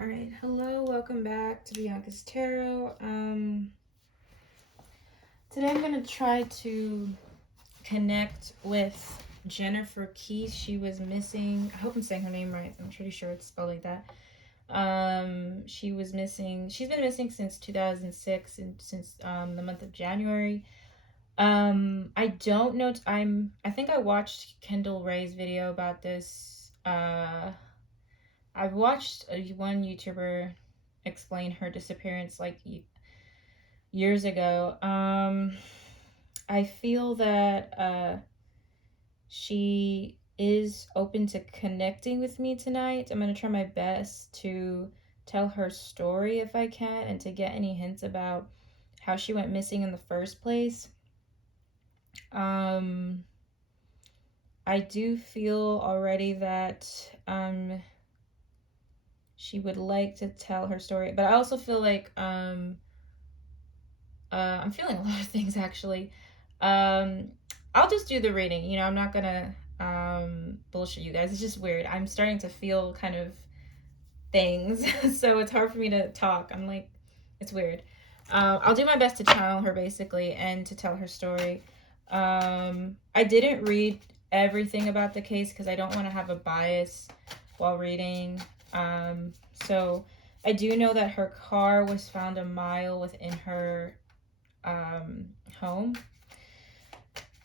All right, hello, welcome back to Bianca's Tarot. Today I'm gonna try to connect with Jennifer Kesse. She was missing. I hope I'm saying her name right. I'm pretty sure it's spelled like that. She was missing. She's been missing since 2006 and since the month of January. I don't know. I think I watched Kendall Ray's video about this. I've watched one YouTuber explain her disappearance like years ago. I feel that she is open to connecting with me tonight. I'm going to try my best to tell her story if I can and to get any hints about how she went missing in the first place. I do feel already that she would like to tell her story, but I also feel like I'm feeling a lot of things actually. I'll just do the reading. You know, I'm not gonna bullshit you guys. It's just weird. I'm starting to feel kind of things, so it's hard for me to talk. I'm like, it's weird. I'll do my best to channel her basically and to tell her story. I didn't read everything about the case because I don't want to have a bias while reading. So I do know that her car was found a mile within her home.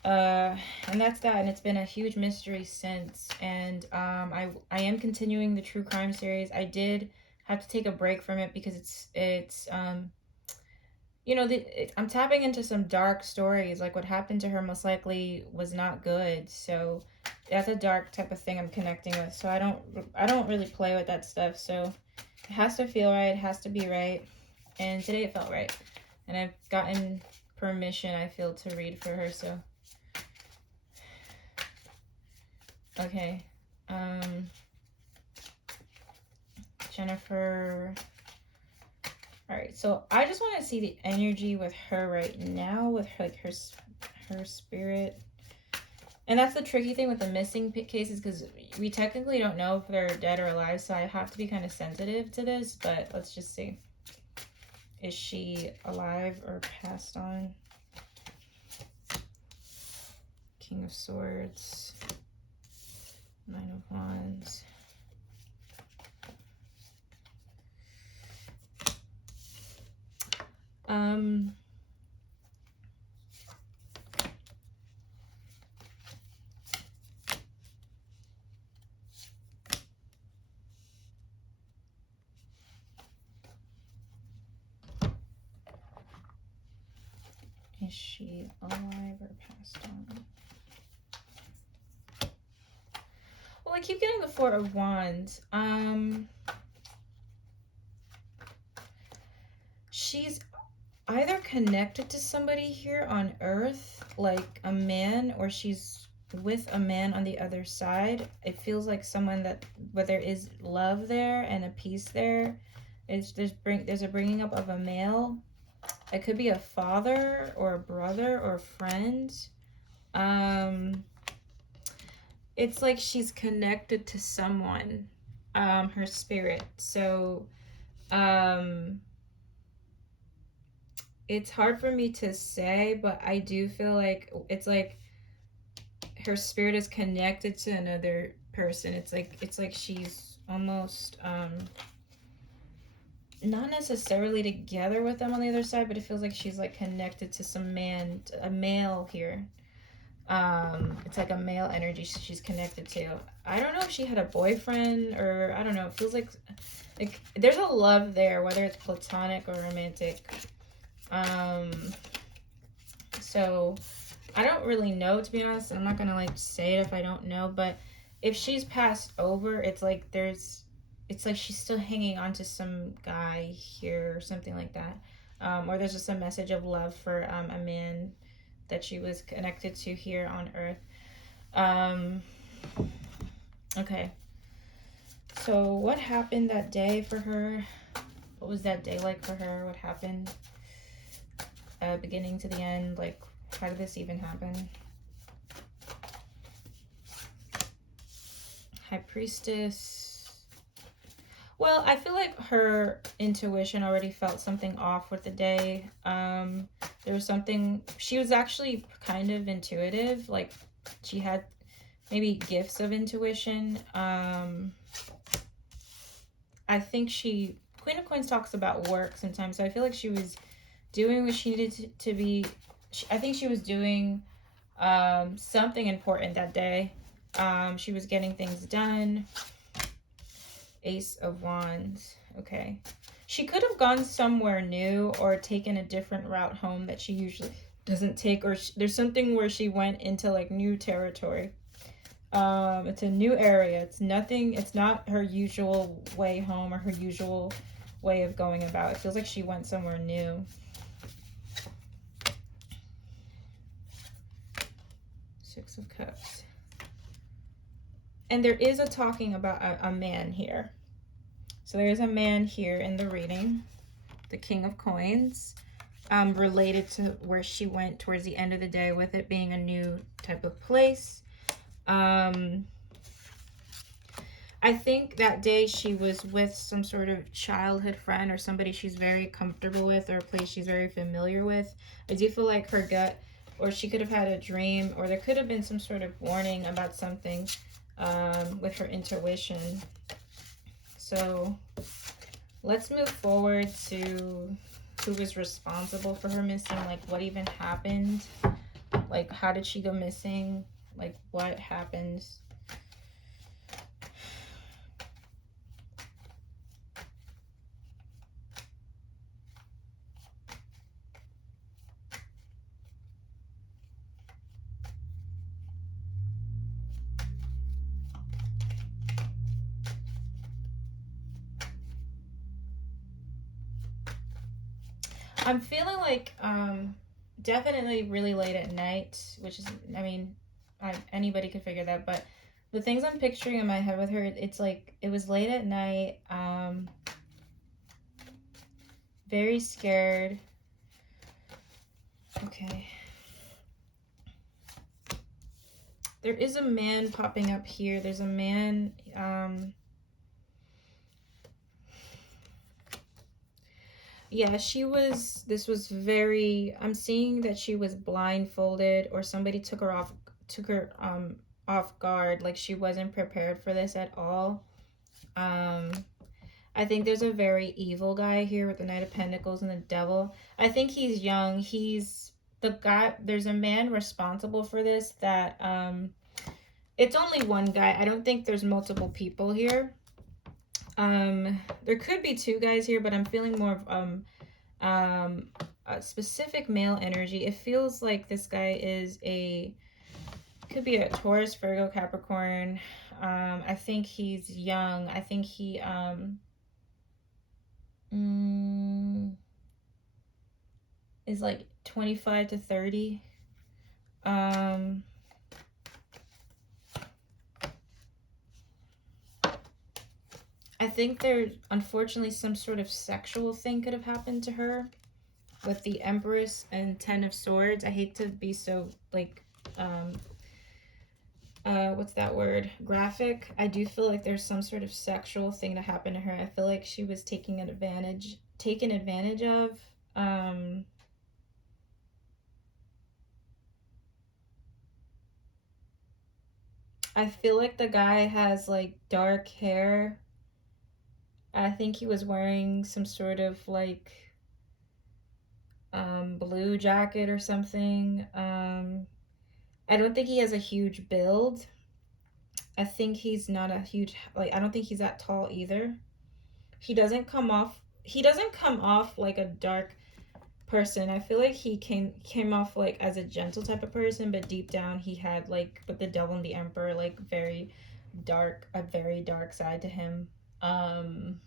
And that's that. And it's been a huge mystery since. And I am continuing the true crime series. I did have to take a break from it because it's you know, I'm tapping into some dark stories. Like what happened to her most likely was not good. So that's a dark type of thing I'm connecting with. So I don't really play with that stuff. So it has to feel right. It has to be right. And today it felt right. And I've gotten permission, I feel, to read for her. So okay. Jennifer. All right, so I just want to see the energy with her right now, with her, like her spirit. And that's the tricky thing with the missing cases, because we technically don't know if they're dead or alive, so I have to be kind of sensitive to this, but let's just see. Is she alive or passed on? King of Swords. Nine of Wands. Is she alive or passed on? Well, I keep getting the Four of Wands. She's either connected to somebody here on Earth, like a man, or she's with a man on the other side. It feels like someone that, where there is love there and a peace there. There's a bringing up of a male. It could be a father or a brother or a friend. It's like she's connected to someone, her spirit. So, it's hard for me to say, but I do feel like it's like her spirit is connected to another person. It's like she's almost not necessarily together with them on the other side, but it feels like she's like connected to some man, a male here. It's like a male energy she's connected to. I don't know if she had a boyfriend or I don't know. It feels like there's a love there, whether it's platonic or romantic. So I don't really know, to be honest. I'm not gonna like say it if I don't know, but if she's passed over, it's like she's still hanging on to some guy here or something like that. Or there's just a message of love for a man that she was connected to here on Earth. Okay. So what happened that day for her? What was that day like for her? What happened? Beginning to the end, like how did this even happen? High Priestess. Well, I feel like her intuition already felt something off with the day. There was something, she was actually kind of intuitive. Like, she had maybe gifts of intuition. I think Queen of Coins talks about work sometimes. So I feel like she was doing what she needed to be. I think she was doing something important that day. She was getting things done. Ace of Wands. Okay. She could have gone somewhere new or taken a different route home that she usually doesn't take, or there's something where she went into like new territory. It's a new area. It's not her usual way home or her usual way of going about. It feels like she went somewhere new. Six of Cups. And there is a talking about a man here. So there's a man here in the reading, the King of Coins, related to where she went towards the end of the day, with it being a new type of place. I think that day she was with some sort of childhood friend or somebody she's very comfortable with, or a place she's very familiar with. I do feel like her gut, or she could have had a dream, or there could have been some sort of warning about something with her intuition. So let's move forward to who was responsible for her missing. Like, what even happened? Like, how did she go missing? Like, what happened? I'm feeling like definitely really late at night, which is, I mean, anybody could figure that, but the things I'm picturing in my head with her, it's like it was late at night, very scared. Okay. There is a man popping up here. There's a man, yeah, this was very, I'm seeing that she was blindfolded, or somebody took her off guard, like she wasn't prepared for this at all. I think there's a very evil guy here with the Knight of Pentacles and the Devil. I think he's young. He's the guy, there's a man responsible for this that, it's only one guy. I don't think there's multiple people here. There could be two guys here, but I'm feeling more of a specific male energy. It feels like this guy is could be a Taurus, Virgo, Capricorn. I think he's young. I think he is like 25 to 30. I think there's unfortunately some sort of sexual thing could have happened to her with the Empress and Ten of Swords. I hate to be so like what's that word? Graphic. I do feel like there's some sort of sexual thing to happen to her. I feel like she was taken advantage of. I feel like the guy has like dark hair. I think he was wearing some sort of like blue jacket or something. I don't think he has a huge build. I think he's not a huge, like, I don't think he's that tall either. He doesn't come off like a dark person. I feel like he came off like as a gentle type of person, but deep down he had, like, with the Devil and the Emperor, like very dark, a very dark side to him. And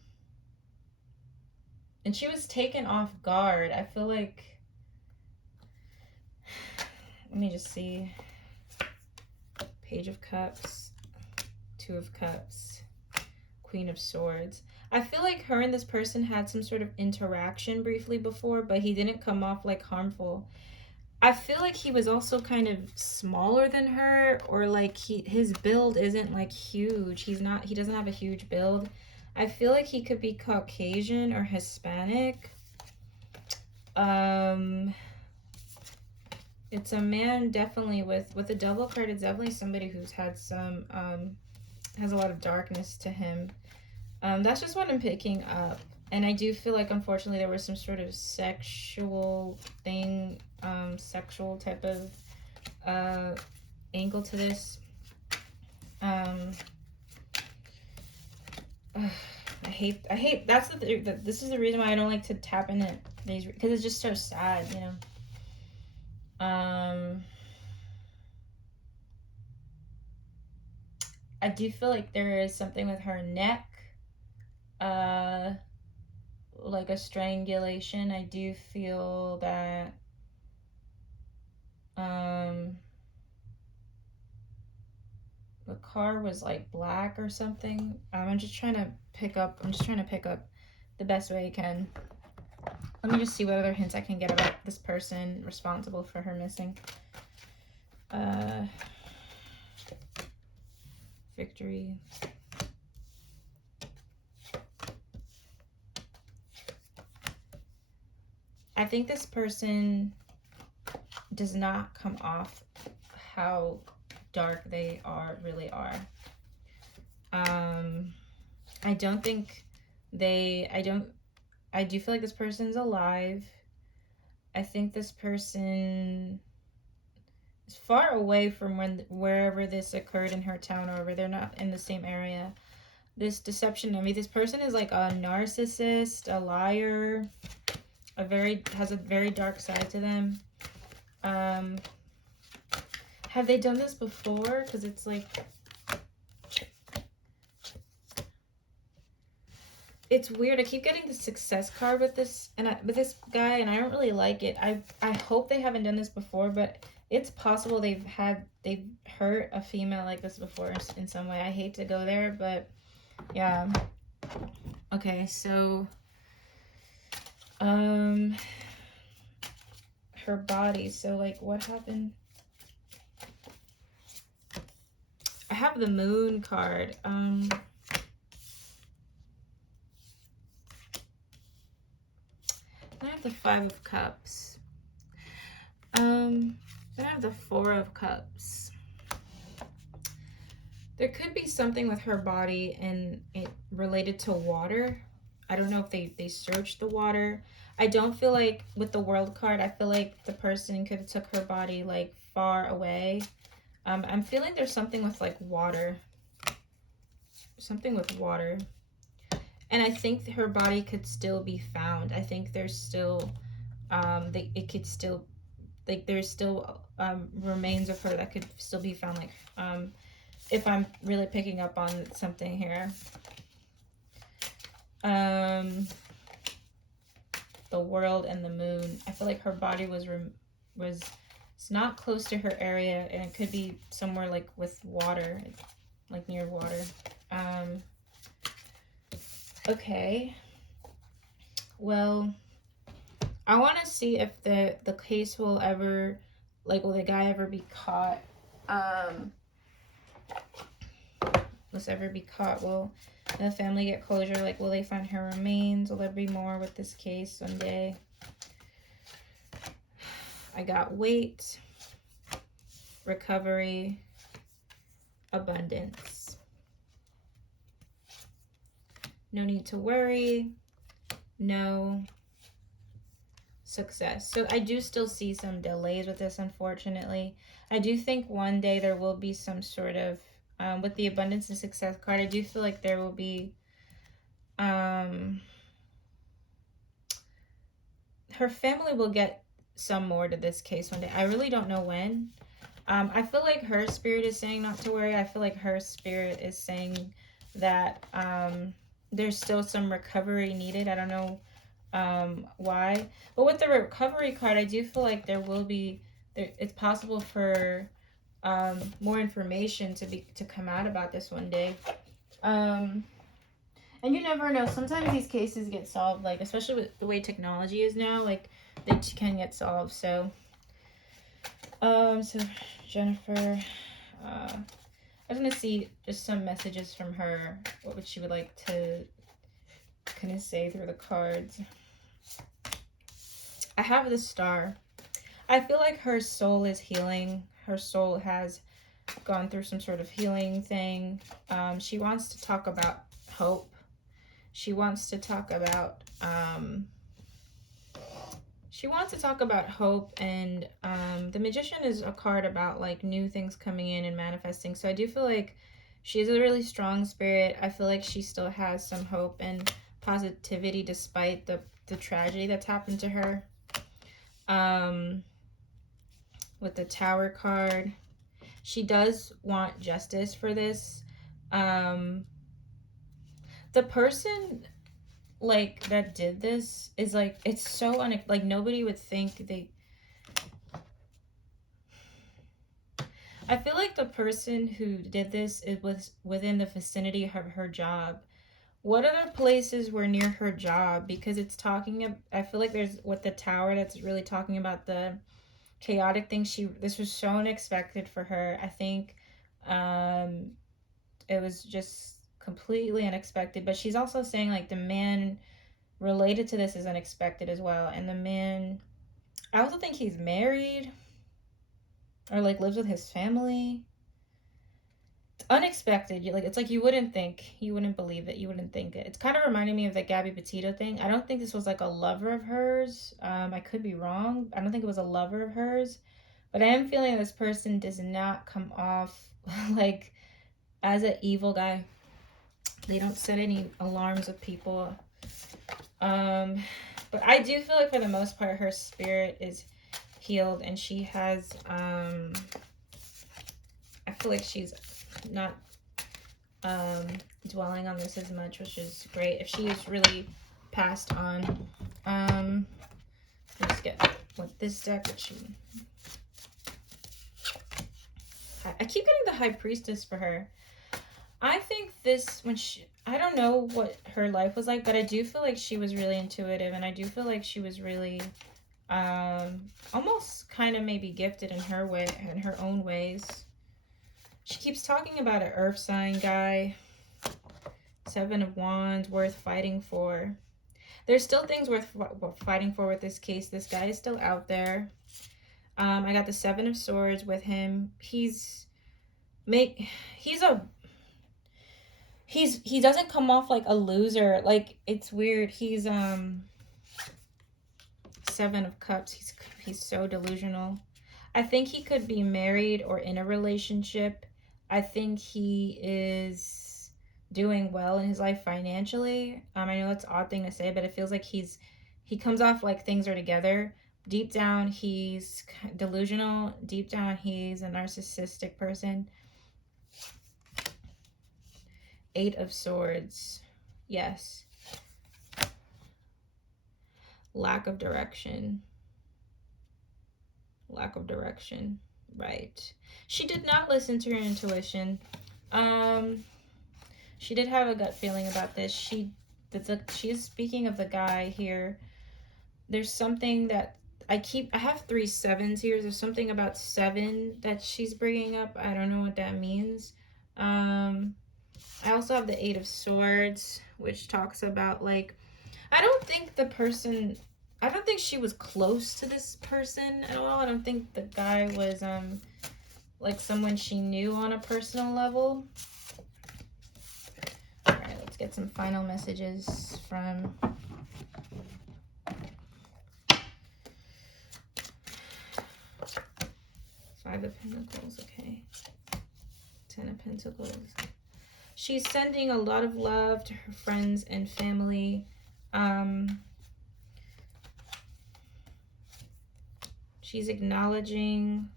she was taken off guard. I feel like, let me just see. Page of Cups, Two of Cups, Queen of Swords. I feel like her and this person had some sort of interaction briefly before, but he didn't come off like harmful. I feel like he was also kind of smaller than her, or like his build isn't like huge. He doesn't have a huge build. I feel like he could be Caucasian or Hispanic. It's a man definitely with the double card. It's definitely somebody who's had some has a lot of darkness to him. That's just what I'm picking up. And I do feel like, unfortunately, there was some sort of sexual thing, sexual type of angle to this. I hate. That's this is the reason why I don't like to tap into these, because it's just so sad, you know. I do feel like there is something with her neck, like a strangulation. I do feel that, the car was like black or something. I'm just trying to pick up the best way I can. Let me just see what other hints I can get about this person responsible for her missing. Victory. I think this person does not come off how dark they really are. I don't think I do feel like this person's alive. I think this person is far away from wherever this occurred in her town, or they're not in the same area. This deception, I mean, this person is like a narcissist, a liar, has a very dark side to them. Have they done this before? Because it's like, it's weird. I keep getting the success card with this with this guy, and I don't really like it. I hope they haven't done this before, but it's possible they've hurt a female like this before in some way. I hate to go there, but yeah. Okay, so her body. So like, what happened? I have the moon card. I have the 5 of Cups. I have the 4 of Cups. There could be something with her body and it related to water. I don't know if they searched the water. I don't feel like with the World card, I feel like the person could have took her body like far away. I'm feeling there's something with like water. Something with water. And I think her body could still be found. I think there's still, it could still, like there's still remains of her that could still be found. Like, if I'm really picking up on something here. The world and the moon. I feel like her body was it's not close to her area, and it could be somewhere like with water, like near water. Okay. Well, I want to see if the case will ever, like, will the guy ever be caught? Will ever be caught? Will the family get closure? Like, will they find her remains? Will there be more with this case someday? I got weight, recovery, abundance. No need to worry. No success. So I do still see some delays with this, unfortunately. I do think one day there will be some sort of, with the abundance and success card, I do feel like there will be, her family will get some more to this case one day. I really don't know when. I feel like her spirit is saying not to worry. I feel like her spirit is saying that there's still some recovery needed. I don't know why. But with the recovery card, I do feel like there will be, it's possible for more information to come out about this one day. And you never know. Sometimes these cases get solved, like, especially with the way technology is now, like, they can get solved. So, so Jennifer, I was gonna see just some messages from her. What would she would like to gonna say through the cards? I have the Star. I feel like her soul is healing. Her soul has gone through some sort of healing thing. She wants to talk about hope. She wants to talk about hope, and the Magician is a card about like new things coming in and manifesting. So I do feel like she's a really strong spirit. I feel like she still has some hope and positivity despite the tragedy that's happened to her. With the Tower card, she does want justice for this. The person like that did this is like, it's so like nobody would think they. I feel like the person who did this, it was within the vicinity of her job. What other places were near her job? Because it's talking, I feel like there's with the Tower, that's really talking about the chaotic thing. This was so unexpected for her. I think it was just completely unexpected. But she's also saying like the man related to this is unexpected as well. And the man, I also think he's married or like lives with his family. It's unexpected. It's like you wouldn't believe it, you wouldn't think it. It's kind of reminding me of the Gabby Petito thing. I don't think this was like a lover of hers. I could be wrong. I don't think it was a lover of hers, but I am feeling this person does not come off like as an evil guy. They don't set any alarms with people. But I do feel like for the most part her spirit is healed, and she has I feel like she's not dwelling on this as much, which is great. If she is really passed on, let's get with this deck, which I keep getting the High Priestess for her. I think this, I don't know what her life was like, but I do feel like she was really intuitive, and I do feel like she was really almost kind of maybe gifted in her way, in her own ways. She keeps talking about an earth sign guy. 7 of Wands, worth fighting for. There's still things worth fighting for with this case. This guy is still out there. I got the 7 of Swords with him. He doesn't come off like a loser. Like, it's weird. He's 7 of Cups. He's so delusional. I think he could be married or in a relationship. I think he is doing well in his life financially. I know that's an odd thing to say, but it feels like he comes off like things are together. Deep down, he's delusional. Deep down, he's a narcissistic person. 8 of Swords. Yes. Lack of direction. Lack of direction. Right. She did not listen to her intuition. She did have a gut feeling about this. She is speaking of the guy here. There's something that I have 3 7s here. There's something about 7 that she's bringing up. I don't know what that means. I also have the 8 of Swords, which talks about like, I don't think she was close to this person at all. I don't think the guy was like someone she knew on a personal level. All right, let's get some final messages from 5 of Pentacles. Okay. 10 of Pentacles. She's sending a lot of love to her friends and family. She's acknowledging.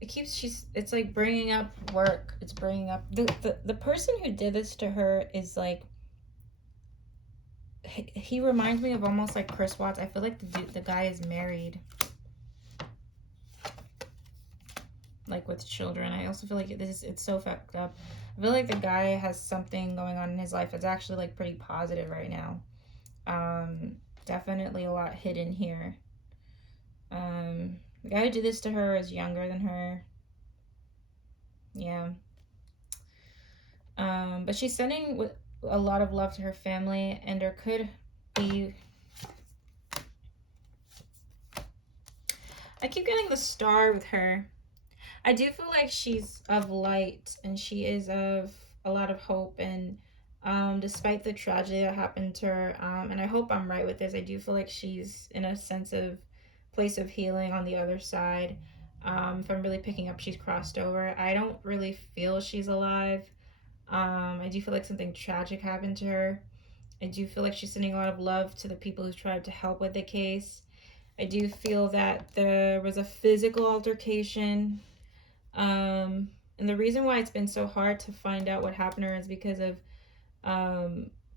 It's like bringing up work. It's bringing up the person who did this to her is like, he reminds me of almost like Chris Watts. I feel like the guy is married, like with children. I also feel like it's so fucked up. I feel like the guy has something going on in his life that's actually like pretty positive right now. Definitely a lot hidden here. The guy who did this to her is younger than her. Yeah. But she's sending a lot of love to her family, and there could be, I keep getting the star with her. I do feel like she's of light, and she is of a lot of hope, and despite the tragedy that happened to her, and I hope I'm right with this, I do feel like she's in a sense of place of healing on the other side. If I'm really picking up, she's crossed over. I don't really feel she's alive. I do feel like something tragic happened to her. I do feel like she's sending a lot of love to the people who tried to help with the case. I do feel that there was a physical altercation. And the reason why it's been so hard to find out what happened to her is because of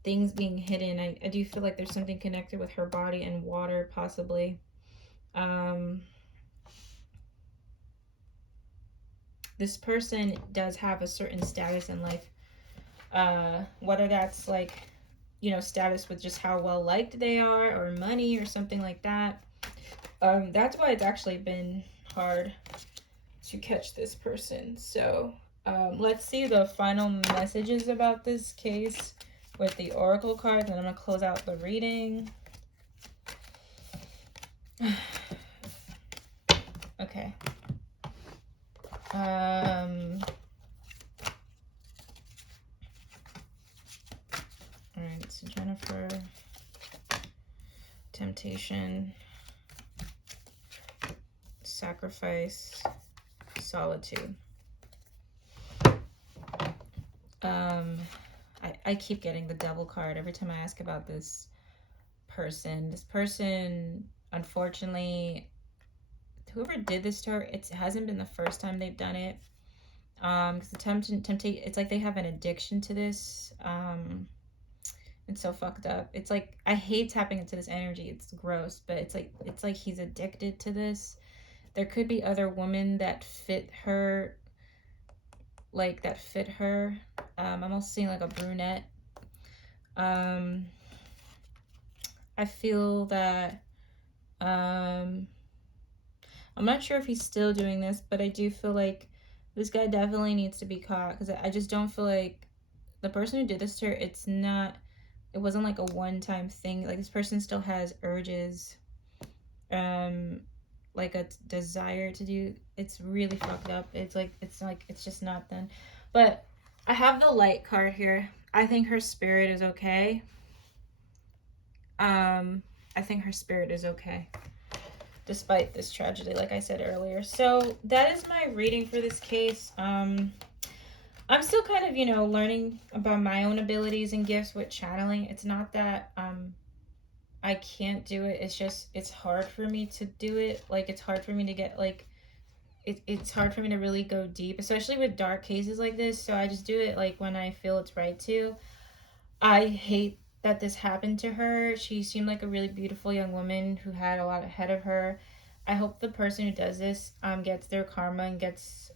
things being hidden. I do feel like there's something connected with her body and water, possibly. This person does have a certain status in life. Whether that's like, you know, status with just how well liked they are, or money, or something like that. That's why it's actually been hard to catch this person. So let's see the final messages about this case with the oracle cards, and I'm gonna close out the reading. Okay. All right, so Jennifer, temptation, sacrifice, solitude. I keep getting the devil card every time I ask about this person. This person, unfortunately, whoever did this to her, it hasn't been the first time they've done it. Because the temptation, it's like they have an addiction to this. It's so fucked up. It's like, I hate tapping into this energy. It's gross, but it's like he's addicted to this. There could be other women that fit her, I'm almost seeing like a brunette. I feel that I'm not sure if he's still doing this, but I do feel like this guy definitely needs to be caught, because I just don't feel like the person who did this to her, it wasn't like a one-time thing. Like, this person still has urges, like a desire to do. It's really fucked up. It's just not done. But I have the light card here. I think her spirit is okay. I think her spirit is okay, despite this tragedy, like I said earlier. So that is my reading for this case. I'm still kind of, learning about my own abilities and gifts with channeling. It's not that I can't do it. It's just, it's hard for me to do it. Like, it's hard for me to get, like, it's hard for me to really go deep, especially with dark cases like this. So I just do it, like, when I feel it's right to. I hate that this happened to her. She seemed like a really beautiful young woman who had a lot ahead of her. I hope the person who does this gets their karma and gets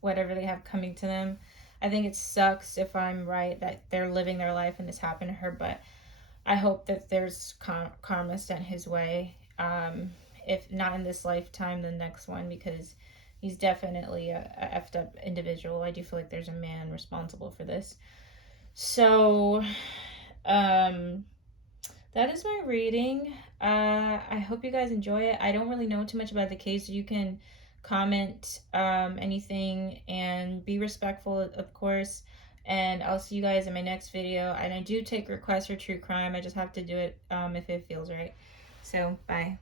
whatever they have coming to them. I think it sucks, if I'm right, that they're living their life and this happened to her, but I hope that there's karma sent his way. If not in this lifetime, the next one, because he's definitely a effed up individual. I do feel like there's a man responsible for this. So, that is my reading. I hope you guys enjoy it. I don't really know too much about the case, so you can comment anything, and be respectful, of course. And I'll see you guys in my next video. And I do take requests for true crime. I just have to do it if it feels right. So, bye.